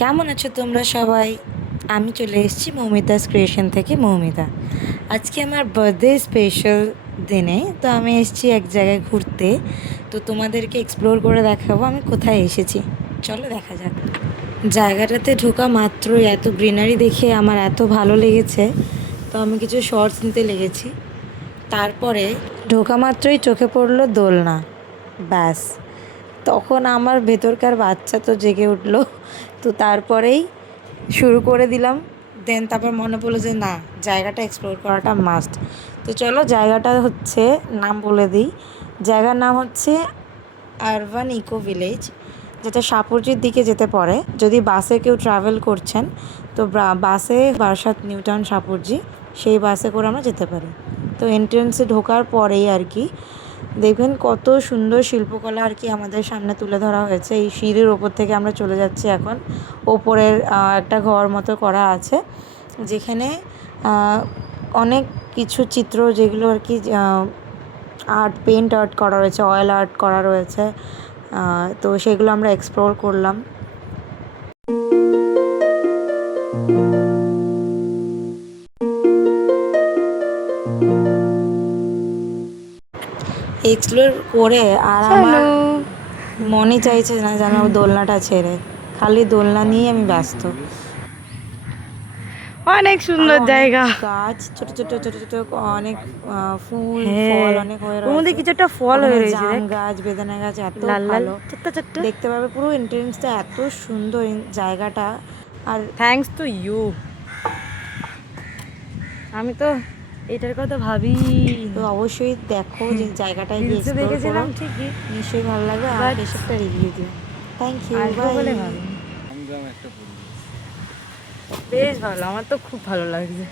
কেমন আছো তোমরা সবাই? আমি চলে এসেছি মৌমিতাস ক্রিয়েশন থেকে। মৌমিতা, আজকে আমার বার্থডে স্পেশাল দিনে তো আমি এসেছি এক জায়গায় ঘুরতে। তো তোমাদেরকে এক্সপ্লোর করে দেখাবো আমি কোথায় এসেছি। চলো দেখা যাক। জায়গাটাতে ঢোকা মাত্রই এত গ্রিনারি দেখে আমার এত ভালো লেগেছে, তো আমি কিছু শর্টস নিতে লেগেছি। তারপরে ঢোকা মাত্রই চোখে পড়লো দোলনা। ব্যাস, তখন আমার ভেতরকার বাচ্চা তো জেগে উঠলো। তো তারপরেই শুরু করে দিলাম। তারপর মনে পড়লো যে না, জায়গাটা এক্সপ্লোর করাটা মাস্ট। তো চলো, জায়গাটা হচ্ছে, নাম বলে দিই, জায়গার নাম হচ্ছে আরবান ইকো ভিলেজ, যেটা সাপুরজির দিকে যেতে পড়ে। যদি বাসে কেউ ট্রাভেল করছেন তো বাসে বারাসাত নিউটাউন সাপুরজি, সেই বাসে করে আমরা যেতে পারি। তো এন্ট্রেন্সে ঢোকার পরেই আর কি দেখবেন কত সুন্দর শিল্পকলা আর কি আমাদের সামনে তুলে ধরা হয়েছে। এই সিঁড়ির ওপর থেকে আমরা চলে যাচ্ছি এখন। ওপরের একটা ঘর মতো করা আছে, যেখানে অনেক কিছু চিত্র, যেগুলো আর কি পেন্ট আর্ট করা রয়েছে, অয়েল আর্ট করা রয়েছে। তো সেগুলো আমরা এক্সপ্লোর করলাম। এক্সপ্লোর করে আর আমার মনে চাইছে না যেন দোলনাটা ছেড়ে, খালি দোলনা নিয়েই আমি ব্যস্ত। অনেক সুন্দর জায়গা। গাছ, ছোট ছোট ছোট ছোট অনেক ফুল হ্যাঁ, ফল অনেক হয়ে ওর মধ্যে রয়েছে। কিছু একটা ফল ওখানে হয়ে রয়েছে, জাম দেখ, গাছ, বেদানা গাছ, এত লাল লাল ভালো ছোট্ট ছোট্ট। দেখতে পাবে। পুরো এন্ট্রেন্সটা এত সুন্দর জায়গাটা। আর থ্যাঙ্কস টু ইউ। আমি তো এটার কথা ভাবি, তো অবশ্যই দেখো যে জায়গাটায় গিয়ে রিলসে এক্সপ্লোর করো, দেখেছিলাম ঠিকই, নিশ্চয়ই ভালো লাগবে। আর বাট এসে একটা রিভিউ দিও। থ্যাংক ইউ, আসবো বাই। বলে ভাবিনি। বেশ ভালো, আমার তো খুব ভালো লাগছে।